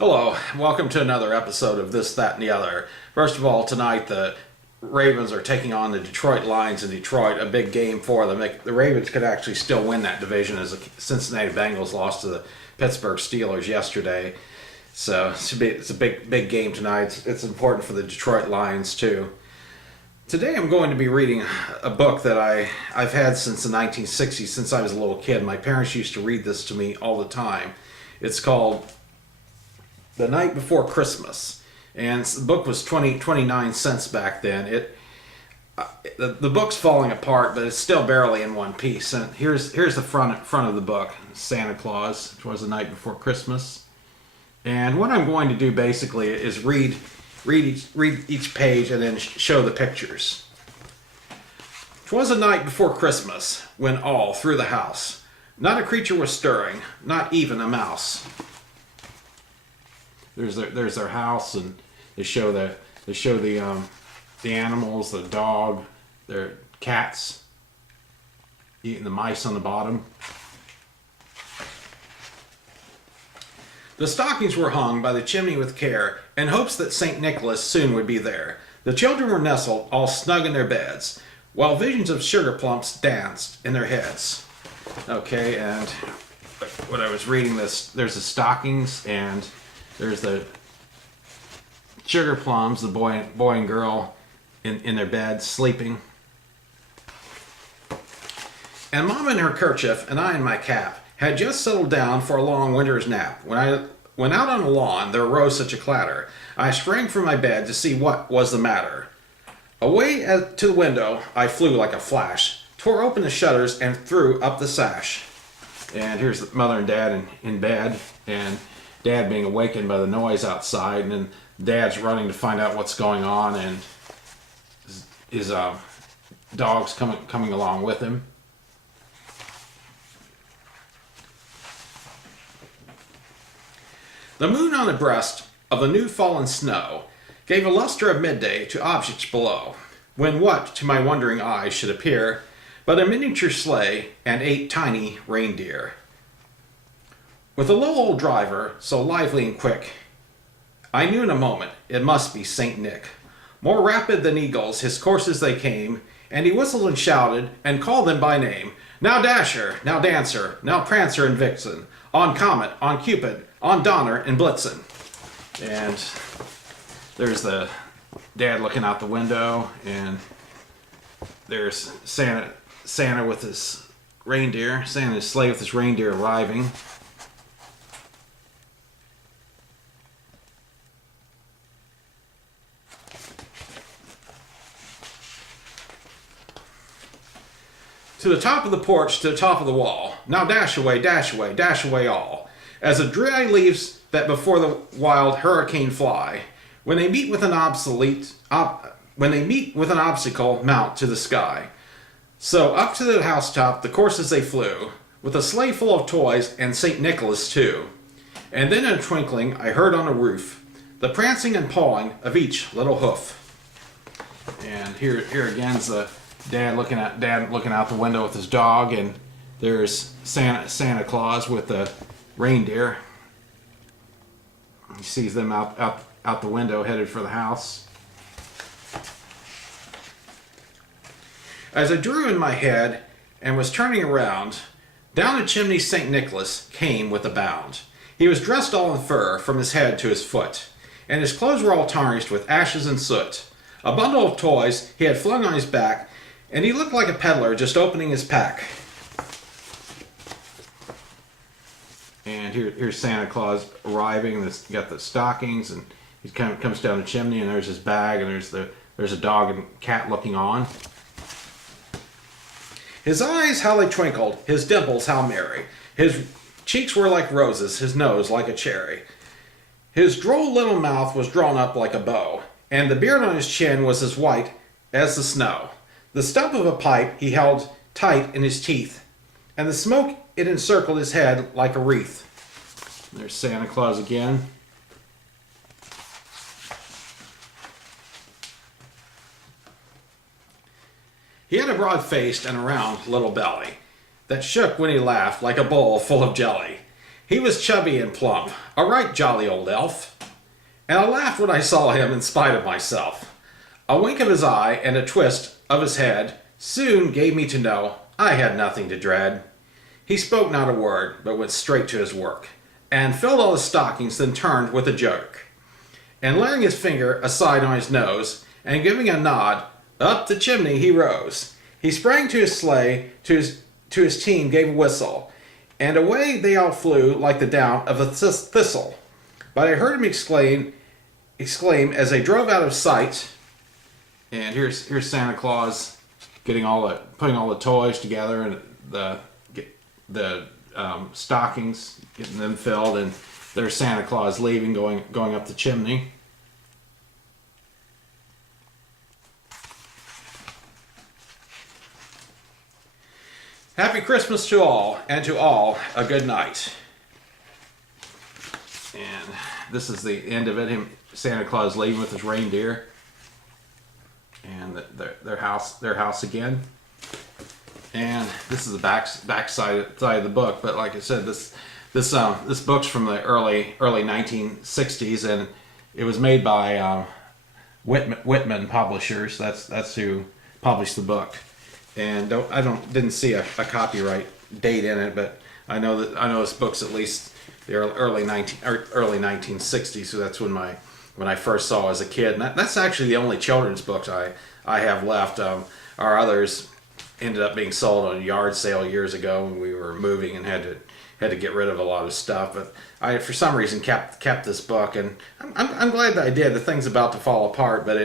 Hello, welcome to another episode of This, That, and the Other. First of all, tonight the Ravens are taking on the Detroit Lions in Detroit, a big game for them. The Ravens could actually still win that division as the Cincinnati Bengals lost to the Pittsburgh Steelers yesterday. So it's a big game tonight. It's important for the Detroit Lions too. Today I'm going to be reading a book that I've had since the 1960s, since I was a little kid. My parents used to read this to me all the time. It's called The Night Before Christmas, and the book was 29 cents back then. The book's falling apart, but it's still barely in one piece. And here's the front of the book. Santa Claus, Twas the Night Before Christmas. And what I'm going to do basically is read each page and then show the pictures. 'Twas the night before Christmas, when all through the house not a creature was stirring, not even a mouse. There's their house, and they show the animals, the dog, their cats eating the mice on the bottom. The stockings were hung by the chimney with care, in hopes that St. Nicholas soon would be there. The children were nestled all snug in their beds, while visions of sugar plumps danced in their heads. Okay, and when I was reading this, there's the stockings, and there's the sugar plums, the boy and girl in their beds, sleeping. And Mama in her kerchief, and I in my cap, had just settled down for a long winter's nap. When I went out on the lawn, there arose such a clatter. I sprang from my bed to see what was the matter. Away to the window I flew like a flash, tore open the shutters, and threw up the sash. And here's the mother and dad in bed, and Dad being awakened by the noise outside, and then Dad's running to find out what's going on, and his dog's coming along with him. The moon on the breast of the new fallen snow gave a luster of midday to objects below, when what to my wondering eyes should appear but a miniature sleigh and 8 tiny reindeer. With a low old driver, so lively and quick, I knew in a moment it must be Saint Nick. More rapid than eagles, his courses they came, and he whistled and shouted and called them by name. Now Dasher, now Dancer, now Prancer and Vixen, on Comet, on Cupid, on Donner and Blitzen. And there's the dad looking out the window, and there's Santa with his reindeer, Santa's sleigh with his reindeer arriving. To the top of the porch, to the top of the wall. Now dash away, dash away, dash away all. As the dry leaves that before the wild hurricane fly, when they meet with an obstacle, mount to the sky. So up to the housetop the coursers they flew, with a sleigh full of toys and St. Nicholas too. And then in a twinkling I heard on the roof the prancing and pawing of each little hoof. And here again's the Dad looking out the window with his dog, and there's Santa Claus with the reindeer. He sees them out the window, headed for the house. As I drew in my head and was turning around, down the chimney St. Nicholas came with a bound. He was dressed all in fur from his head to his foot, and his clothes were all tarnished with ashes and soot. A bundle of toys he had flung on his back, and he looked like a peddler just opening his pack. And here's Santa Claus arriving. He's got the stockings, and he kind of comes down the chimney, and there's his bag, and there's a dog and cat looking on. His eyes, how they twinkled, his dimples, how merry. His cheeks were like roses, his nose like a cherry. His droll little mouth was drawn up like a bow, and the beard on his chin was as white as the snow. The stump of a pipe he held tight in his teeth, and the smoke it encircled his head like a wreath. There's Santa Claus again. He had a broad-faced and a round little belly that shook when he laughed like a bowl full of jelly. He was chubby and plump, a right jolly old elf, and I laughed when I saw him in spite of myself. A wink of his eye and a twist of his head soon gave me to know I had nothing to dread. He spoke not a word, but went straight to his work, and filled all his stockings, then turned with a jerk. And laying his finger aside on his nose, and giving a nod, up the chimney he rose. He sprang to his sleigh, to his team gave a whistle, and away they all flew like the down of a thistle. But I heard him exclaim as they drove out of sight. And here's Santa Claus putting all the toys together, and the stockings, getting them filled, and there's Santa Claus leaving, going up the chimney. Happy Christmas to all, and to all a good night. And this is the end of it. Santa Claus leaving with his reindeer, and their house again. And this is the back side of the book. But like I said, this book's from the early 1960s, and it was made by Whitman Publishers. That's who published the book. And didn't see a copyright date in it, but I know this book's at least the early 1960s. So that's when I first saw it as a kid. And that's actually the only children's books I have left. Our others ended up being sold on a yard sale years ago when we were moving and had to get rid of a lot of stuff. But I, for some reason, kept this book, and I'm glad that I did. The thing's about to fall apart, but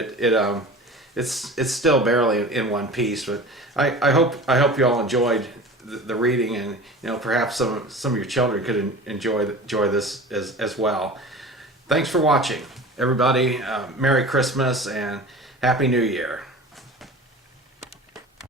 it's still barely in one piece. But I hope you all enjoyed the reading, and perhaps some of your children could enjoy this as well. Thanks for watching, everybody. Merry Christmas and Happy New Year.